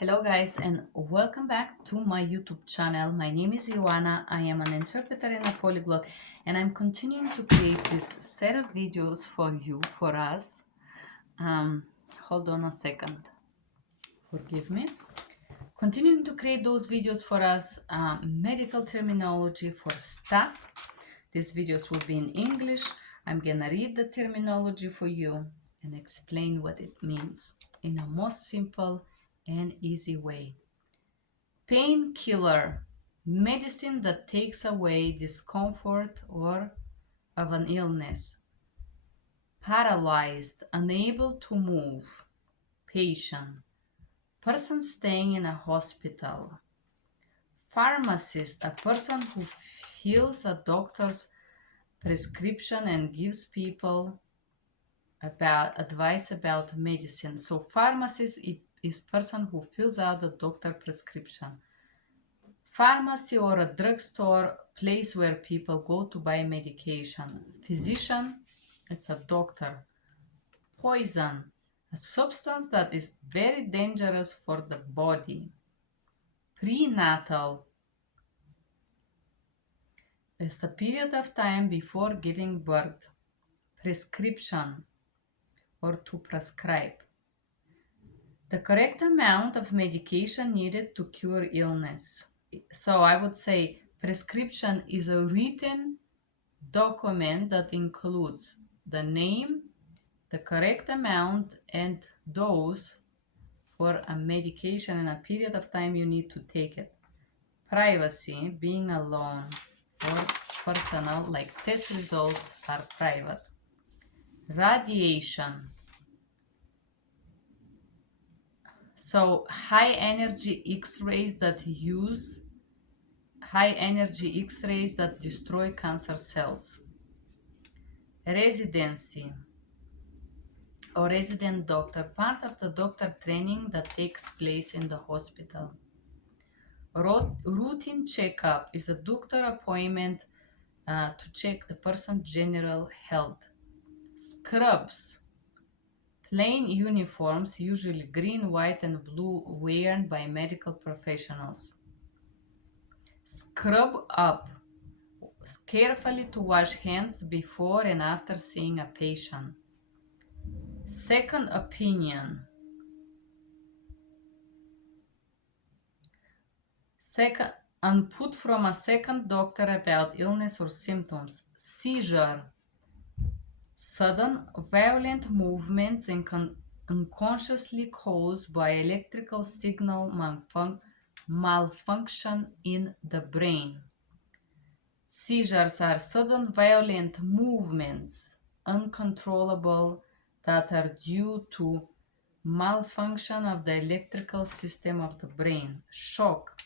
Hello guys and welcome back to my YouTube channel. My name is Yoana. I am an interpreter and a polyglot and I'm continuing to create this set of videos for you, for us. Hold on a second. Forgive me. Continuing to create those videos for us, medical terminology for STA. These videos will be in English. I'm gonna read the terminology for you and explain what it means in a most simple and easy way. Painkiller, medicine that takes away discomfort or of an illness. Paralyzed, unable to move. Patient, person staying in a hospital. Pharmacist, a person who fills a doctor's prescription and gives people about advice about medicine. So pharmacist is person who fills out the doctor prescription. Pharmacy or a drugstore, place where people go to buy medication. Physician, it's a doctor. Poison, a substance that is very dangerous for the body. Prenatal, is the period of time before giving birth. Prescription, or to prescribe. The correct amount of medication needed to cure illness. So I would say prescription is a written document that includes the name, the correct amount and dose for a medication and a period of time you need to take it. Privacy, being alone or personal, like test results are private. Radiation. So high energy X-rays that destroy cancer cells. Residency or resident doctor, part of the doctor training that takes place in the hospital. Routine checkup is a doctor appointment to check the person's general health. Scrubs, plain uniforms, usually green, white, and blue, worn by medical professionals. Scrub up, carefully to wash hands before and after seeing a patient. Second opinion. Second, input from a second doctor about illness or symptoms. Seizure, sudden violent movements unconsciously caused by electrical signal malfunction in the brain. Seizures are sudden violent movements, uncontrollable, that are due to malfunction of the electrical system of the brain. Shock,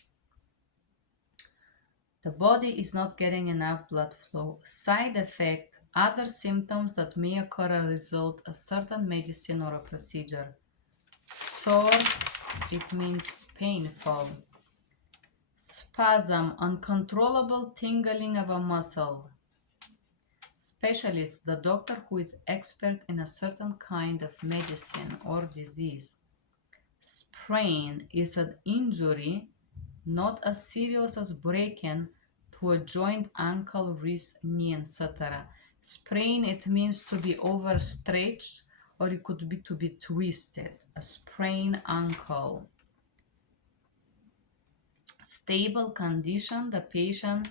the body is not getting enough blood flow. Side effect, other symptoms that may occur as a result of certain medicine or a procedure. Sore, it means painful. Spasm, uncontrollable tingling of a muscle. Specialist, the doctor who is expert in a certain kind of medicine or disease. Sprain is an injury not as serious as breaking to a joint, ankle, wrist, knee, etc. Sprain, it means to be overstretched or it could be to be twisted. A sprained ankle. Stable condition, the patient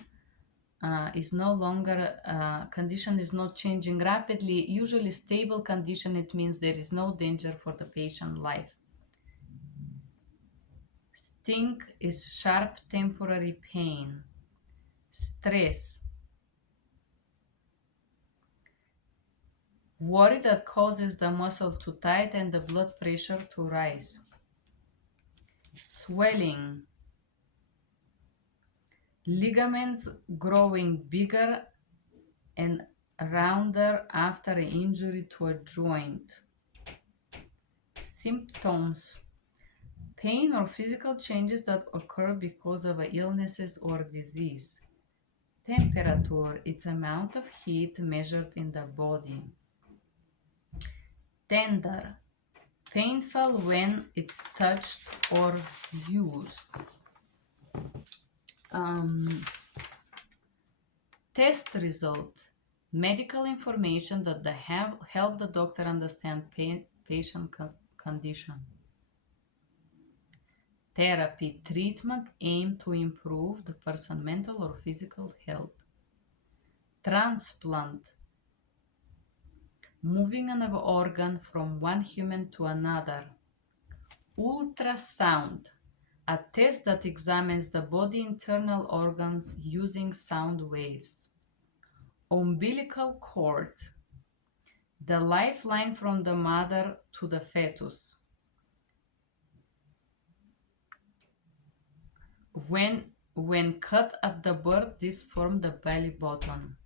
is no longer, condition is not changing rapidly. Usually stable condition, it means there is no danger for the patient life. Sting is sharp temporary pain. Stress, worry that causes the muscle to tighten and the blood pressure to rise. Swelling, ligaments growing bigger and rounder after an injury to a joint. Symptoms, pain or physical changes that occur because of illnesses or disease. Temperature, its amount of heat measured in the body. Tender, painful when it's touched or used. Test result. Medical information that help the doctor understand patient condition. Therapy. Treatment aimed to improve the person's mental or physical health. Transplant. Moving an organ from one human to another. Ultrasound. A test that examines the body internal organs using sound waves. Umbilical cord. The lifeline from the mother to the fetus. When cut at the birth, this forms the belly button.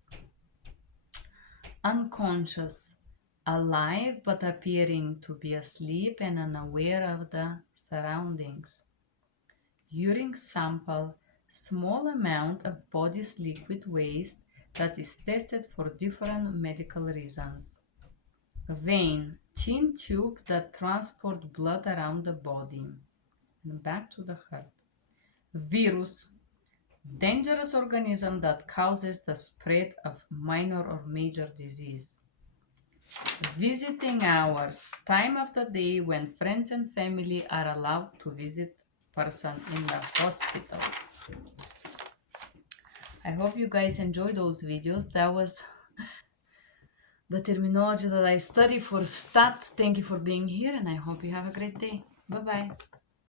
Unconscious, alive but appearing to be asleep and unaware of the surroundings. Urine sample, small amount of body's liquid waste that is tested for different medical reasons. Vein, thin tube that transport blood around the body and back to the heart. Virus, dangerous organism that causes the spread of minor or major disease. Visiting hours, time of the day when friends and family are allowed to visit person in the hospital. I hope you guys enjoy those videos. That was the terminology that I study for STAT. Thank you for being here and I hope you have a great day. Bye bye.